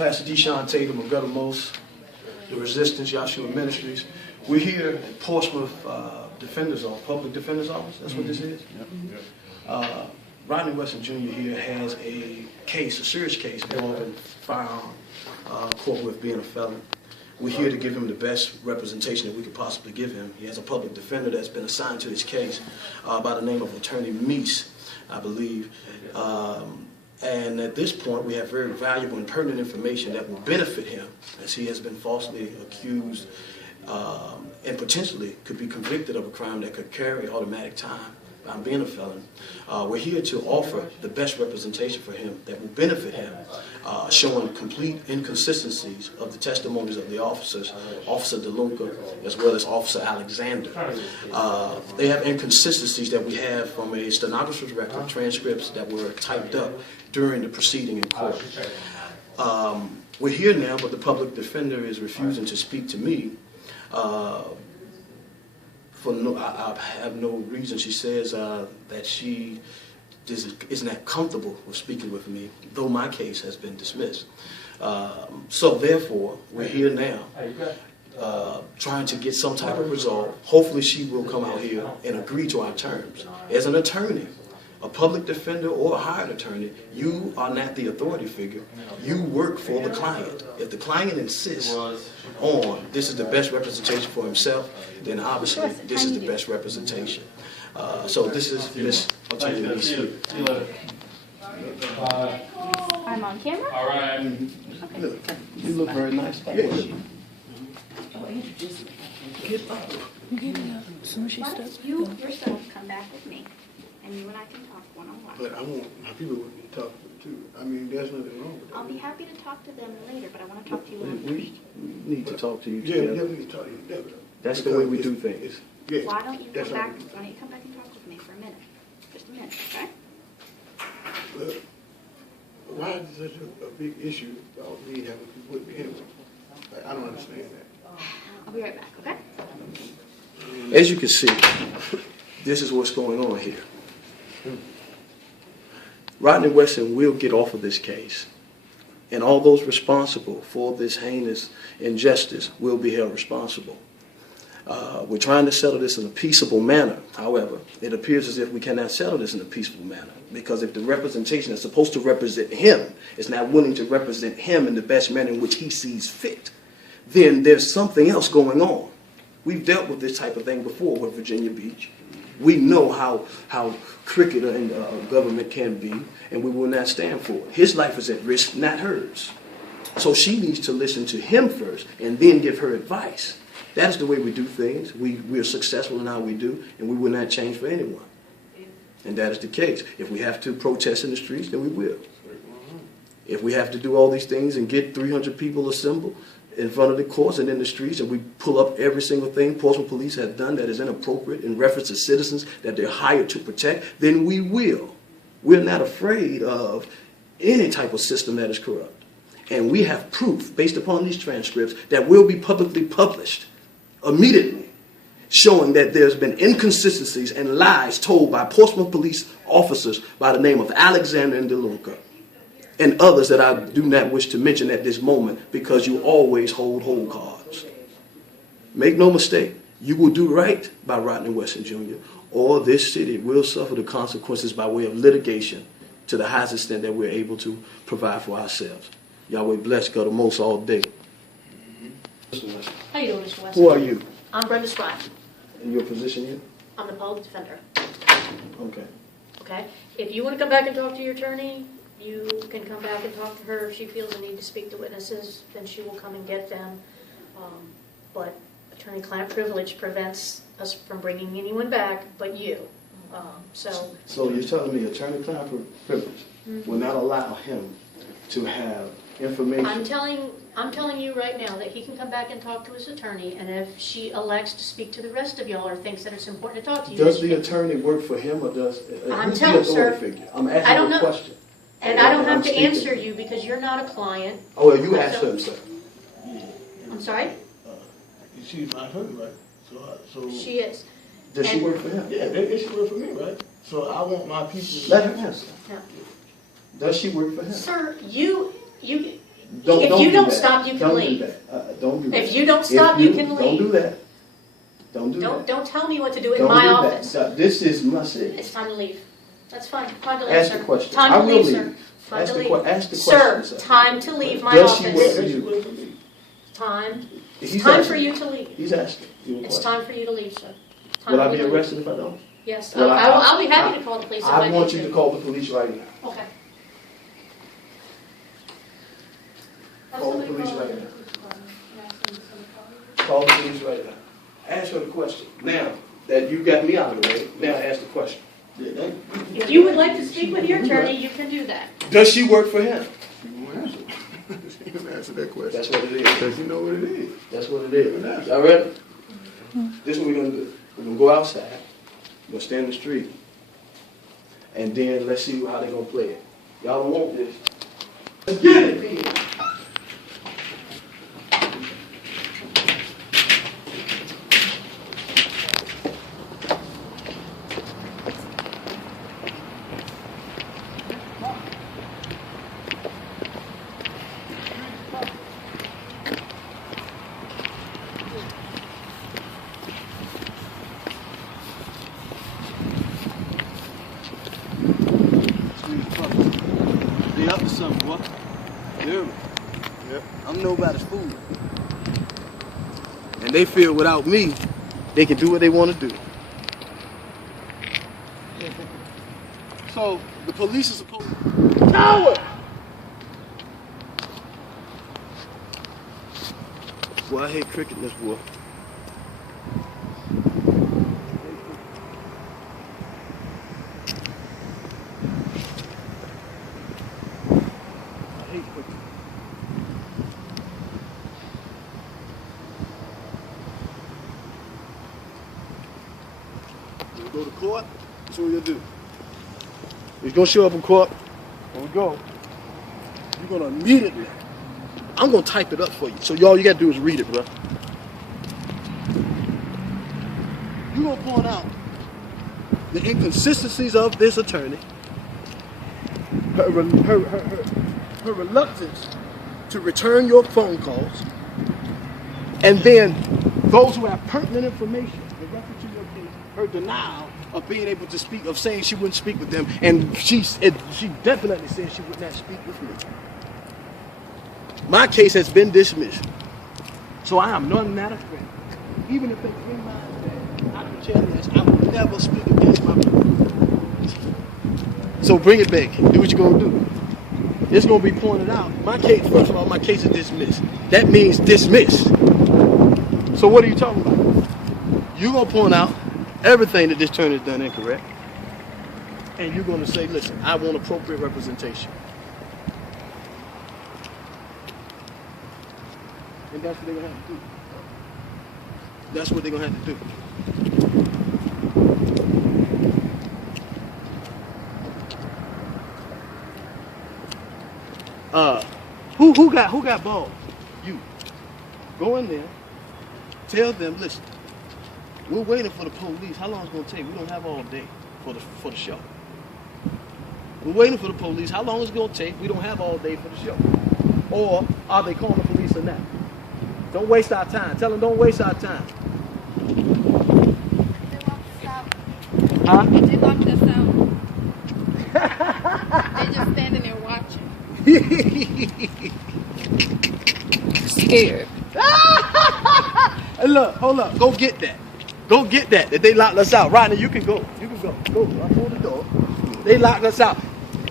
Pastor DeShawn Tatem of Gutta, the Resistance Yahshua Ministries. We're here at Portsmouth Defender's Office, Public Defender's Office. That's what this is. Rodney Wesson Jr. here has a case, a serious case, involving firearm, caught with being a felon. We're here to give him the best representation that we could possibly give him. He has a public defender that's been assigned to his case by the name of Attorney Mease, I believe. And at this point, we have very valuable and pertinent information that will benefit him, as he has been falsely accused and potentially could be convicted of a crime that could carry automatic time by being a felon. We're here to offer the best representation for him that will benefit him, showing complete inconsistencies of the testimonies of the officers, Officer DeLunca as well as Officer Alexander. They have inconsistencies that we have from a stenographer's record, transcripts that were typed up during the proceeding in court. We're here now, but the public defender is refusing to speak to me. I have no reason. She says that she isn't that comfortable with speaking with me, though my case has been dismissed. So therefore, we're here now, trying to get some type of resolve. Hopefully she will come out here and agree to our terms. As an attorney, a public defender or a hired attorney, you are not the authority figure. You work for the client. If the client insists on this is the best representation for himself, then obviously this is the best representation. So this is Miss Attorney Mease. I'm on camera? All right. Okay. You look very nice. Yeah. Get up. As soon as she steps. You yourself come back with me, and you and I can talk one-on-one. But I want my people to talk too. I mean, there's nothing wrong with that. I'll be happy to talk to them later, but I want to talk to you later. We need to talk to you Yeah, together. we can talk to you together. That's the way we do things. Yeah. Why don't you that's come back? all. Why don't you come back and talk with me for a minute? Just a minute, okay? Look, why is such a big issue about me having people with him? Like, I don't understand that. I'll be right back, okay? As you can see, this is what's going on here. Rodney Wesson will get off of this case, and all those responsible for this heinous injustice will be held responsible. We're trying to settle this in a peaceable manner. However, it appears as if we cannot settle this in a peaceful manner, because if the representation that's supposed to represent him is not willing to represent him in the best manner in which he sees fit, then there's something else going on. We've dealt with this type of thing before with Virginia Beach. We know how crooked a government can be, and we will not stand for it. His life is at risk, not hers. So she needs to listen to him first and then give her advice. That is the way we do things. We are successful in how we do, and we will not change for anyone. And that is the case. If we have to protest in the streets, then we will. If we have to do all these things and get 300 people assembled in front of the courts and in the streets, and we pull up every single thing Portsmouth police have done that is inappropriate in reference to citizens that they're hired to protect, then we will. We're not afraid of any type of system that is corrupt. And we have proof, based upon these transcripts, that will be publicly published immediately, showing that there's been inconsistencies and lies told by Portsmouth police officers by the name of Alexander and DeLunca, and others that I do not wish to mention at this moment, because you always hold cards. Make no mistake, you will do right by Rodney Wesson Jr., or this city will suffer the consequences by way of litigation to the highest extent that we're able to provide for ourselves. Yahweh bless Gutta most all day. How you doing, Mr. Wesson? Who are you? I'm Brenda Scribe. And your position here? I'm the public defender. Okay. Okay? If you want to come back and talk to your attorney, you can come back and talk to her. If she feels a need to speak to witnesses, then she will come and get them. But attorney-client privilege prevents us from bringing anyone back but you. So you're telling me attorney-client privilege will not allow him to have information? I'm telling you right now that he can come back and talk to his attorney, and if she elects to speak to the rest of y'all or thinks that it's important to talk to you. Does the attorney work for him, or does I'm who's telling, the authority sir, figure? I'm asking I don't you a know. question. And I don't have I'm to speaking. answer you because you're not a client. Oh, well, you asked him, sir. I'm sorry? She's my husband, right? So She is. Does she And- work for him? yeah, it should work for me, right? So I want my people. Let him answer. No. Does she work for him? Sir, If you do don't that. stop, you can Don't leave. do that. Don't do that. If you don't stop, you can Don't leave. do that. Don't do that. Don't tell me what to do in Don't my do office. that. This is my city. It's time to leave. That's fine. Time to leave, Ask sir. the question. Time I to will leave, leave. sir. Time Ask to the leave. ask the Sir, question. time to leave my Does she work office. for you? Time. He's It's time asking. for you to leave. He's asking. You a It's question. time for you to leave, sir. Time Will for I you be to leave. arrested if I don't? Yes, Well, I'll be happy to call the police if I I need want you to call the police right now. Okay. Call the police right now. Call the police right now. Ask her the question. Now that you got me out of the way, now ask the question. If you would like to speak with your attorney, you can do that. Does she work for him? She won't answer. She can answer that question. That's what it is. Because you know what it is. That's what it is. Y'all ready? This is what we're gonna do. We're gonna go outside. We're gonna stand in the street. And then let's see how they're gonna play it. Y'all don't want this. Let's get it! They up to something, boy. You hear me? Yep. I'm nobody's fool. And they feel without me, they can do what they want to do. So the police is supposed to... Coward! Boy, I hate cricketness, boy. I hate cricket. When we go to court, that's what we'll do. We're gonna show up in court. When we go, you're gonna immediately, I'm gonna type it up for you. So all you gotta do is read it, bro. You're gonna point out the inconsistencies of this attorney, her reluctance to return your phone calls, and then those who have pertinent information in reference to your case, her denial of being able to speak, of saying she wouldn't speak with them, and she definitely said she would not speak with me. My case has been dismissed, so I am none that afraid. Even if they bring my head, I can tell this, I will never speak against my people. So bring it back. Do what you're gonna do. It's gonna be pointed out. My case, first of all, my case is dismissed. That means dismissed. So what are you talking about? You're gonna point out everything that this attorney has done incorrect, and you're gonna say, listen, I want appropriate representation. And that's what they're gonna have to do. That's what they're gonna have to do. Who got balls? You. Go in there. Tell them, listen. We're waiting for the police. How long is it gonna take? We don't have all day for the show. We're waiting for the police. How long is it gonna take? We don't have all day for the show. Or are they calling the police or not? Don't waste our time. Tell them don't waste our time. Huh? They locked us out. They're just standing there watching. Scared. Hey, look, hold up. Go get that. Go get that. That they locked us out. Rodney, you can go. You can go. Go. I'm on the door. They locked us out.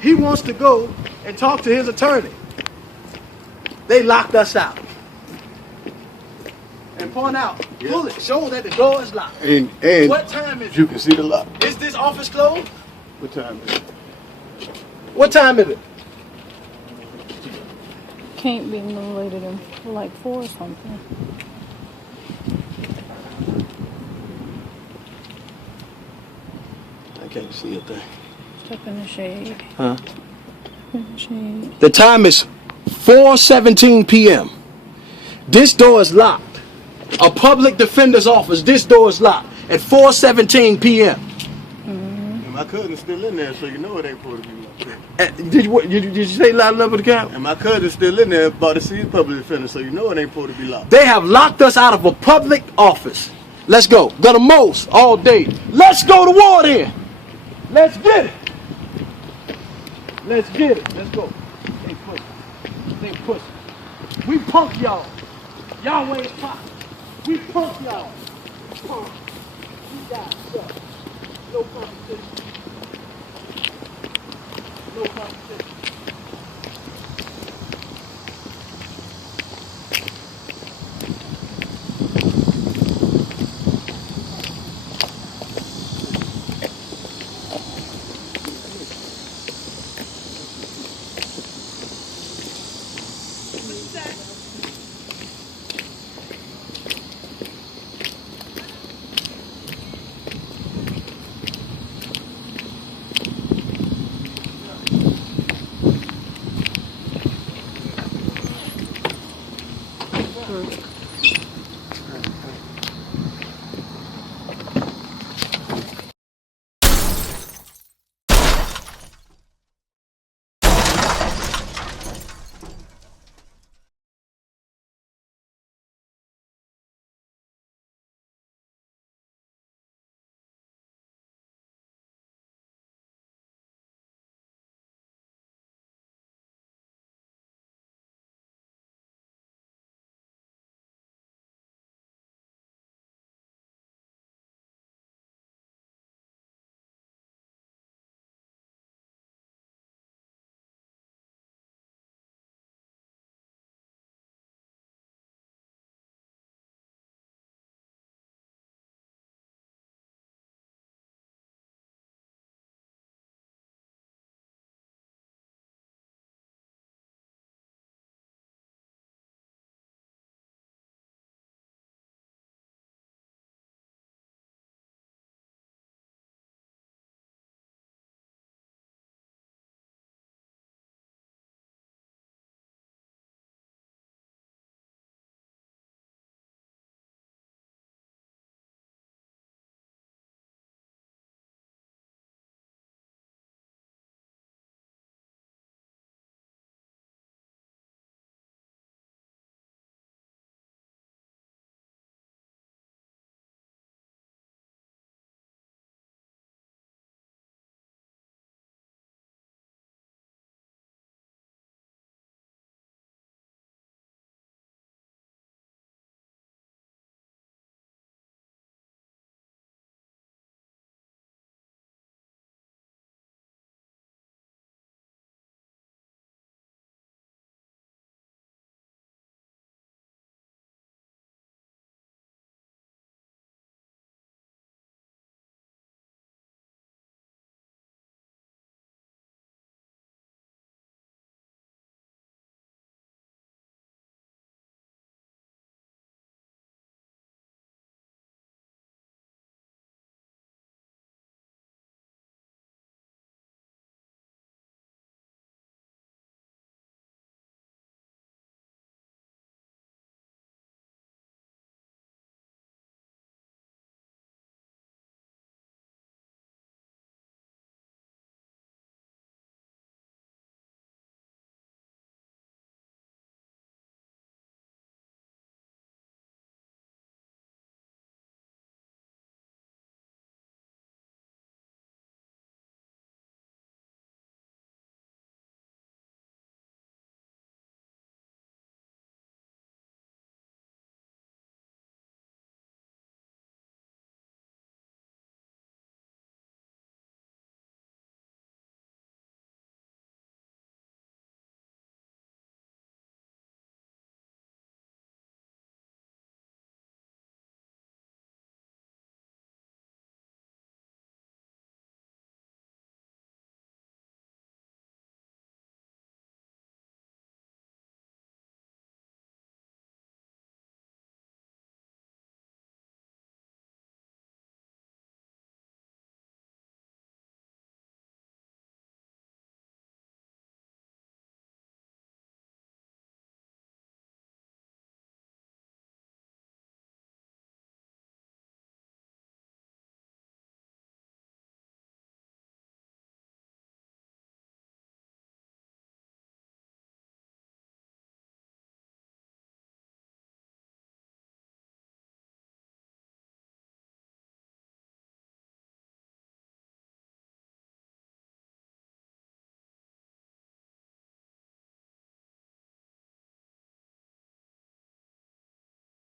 He wants to go and talk to his attorney. They locked us out. And point out, pull it, show that the door is locked. And What time is you it? can see the lock. Is this office closed? What time is it? What time is it? Can't be no later than like 4 or something. I can't see a thing. Step in the shade. Huh? In the shade. The time is 4:17 p.m. This door is locked. A public defender's office, this door is locked at 4:17 p.m. Am my cousin's still in there, so you know it ain't supposed to be locked. Did you say loud enough for the camera? And my cousin's still in there about to see his public defender, so you know it ain't supposed to be locked. They have locked us out of a public office. Let's go. Done the most all day. Let's go to war then. Let's get it. Let's get it. Let's go. Stay pussy. Stay pussy. We punk y'all. Y'all ain't pop. We punk y'all. Punk. We got stuff. No competition. No competition.